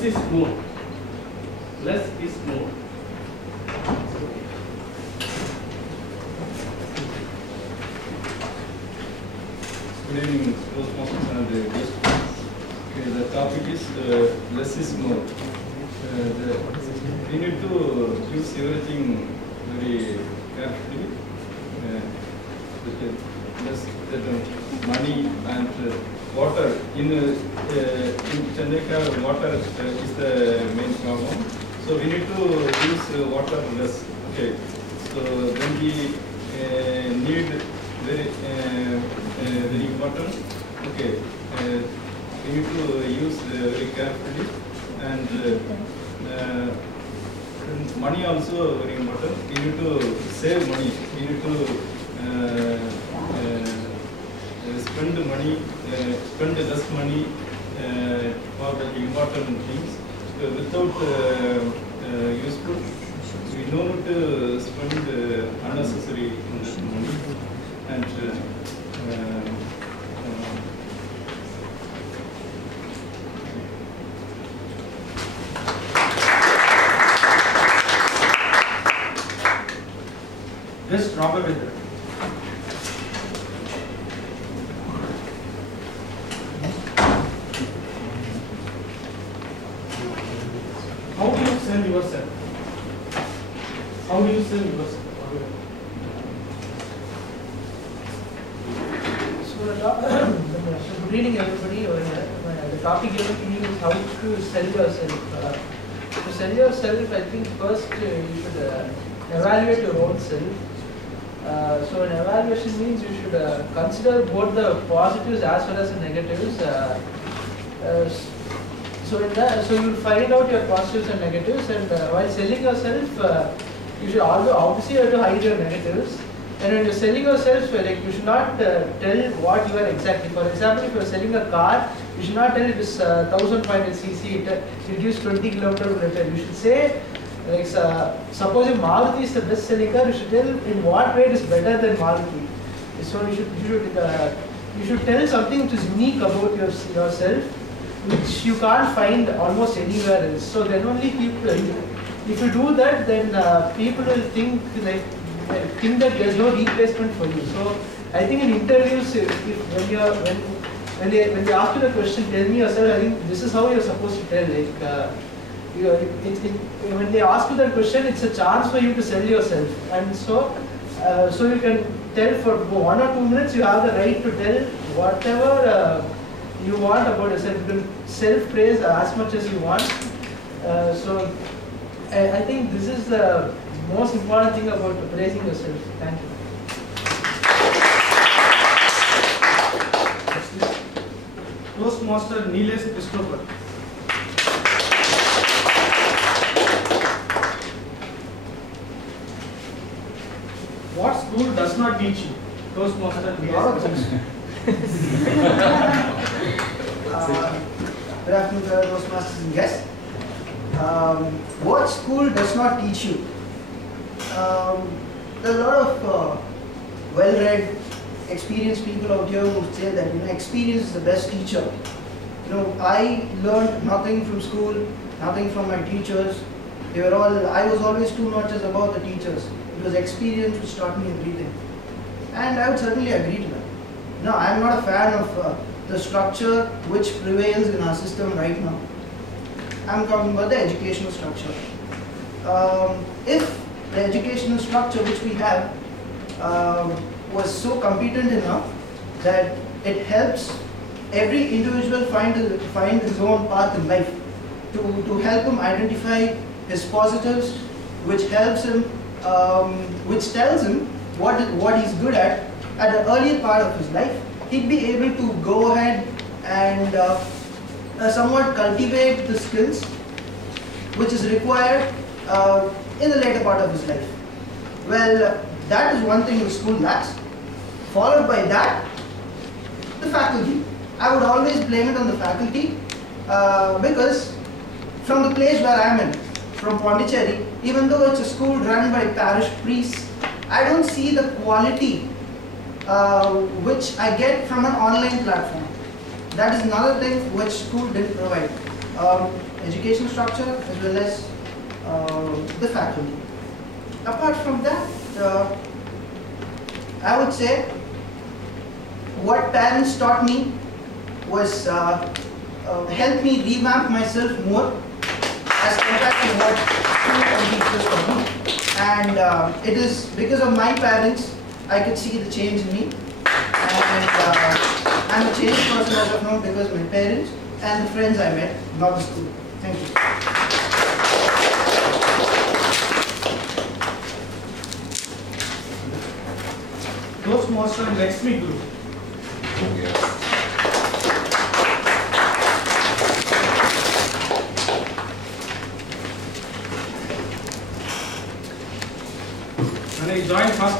less is more. Less is more. Good evening, Toastmasters and guests. Okay, the topic is less is more. We need to use everything very carefully. Less money and water. In Chennai, water is the main problem. So we need to use water less. Okay. So then we need very important. Okay. We need to use very carefully, and money also very important. We need to save money. We need to spend money, spend less money for the important things. Without useful, we don't spend unnecessary money. And just drop it with it. How do you sell yourself? How do you sell yourself? So good evening everybody. The topic given to you is how to sell yourself. To sell yourself, I think first you should evaluate your own self. So an evaluation means you should consider both the positives as well as the negatives. So you will find out your positives and negatives, and while selling yourself, you should also obviously have to hide your negatives. And when you're selling yourself, like you should not tell what you are exactly. For example, if you're selling a car, you should not tell it is 1500 cc, it gives 20 kilometers per liter. You should say, like suppose if Maruti is the best selling car, you should tell in what way it is better than Maruti. So you should tell something which is unique about yourself, which you can't find almost anywhere else. So then only people, if you do that, then people will think that there's no replacement for you. So I think in interviews, when they ask you the question, tell me yourself, I think this is how you're supposed to tell. When they ask you that question, it's a chance for you to sell yourself, and so you can tell for 1 or 2 minutes. You have the right to tell whatever you want about yourself. You can self-praise as much as you want. So I think this is the most important thing about praising yourself. Thank you. Toastmaster Nilesh Christopher. What school does not teach you? Toastmaster Nilesh Christopher. Good afternoon, Toastmasters and guests. What school does not teach you? There are a lot of well-read, experienced people out here who say that experience is the best teacher. I learned nothing from school, nothing from my teachers. I was always too notches above the teachers. It was experience which taught me everything, and I would certainly agree to that. No, I am not a fan of the structure which prevails in our system right now. I am talking about the educational structure. If the educational structure which we have was so competent enough that it helps every individual find his own path in life, to help him identify his positives, which helps him, which tells him what he's good at an earlier part of his life, he'd be able to go ahead and somewhat cultivate the skills which is required in the later part of his life. Well, that is one thing the school lacks. Followed by that, the faculty. I would always blame it on the faculty because from the place where I am in, from Pondicherry, even though it's a school run by parish priests, I don't see the quality which I get from an online platform. That is another thing which school didn't provide. education structure as well as the faculty. Apart from that, I would say what parents taught me was help me revamp myself more as compared to what school and teachers taught me. And it is because of my parents I could see the change in me. And I'm a changed person as of now because of my parents and the friends I met, not the school. Thank you. Toastmaster and Let's Meet group. When I joined first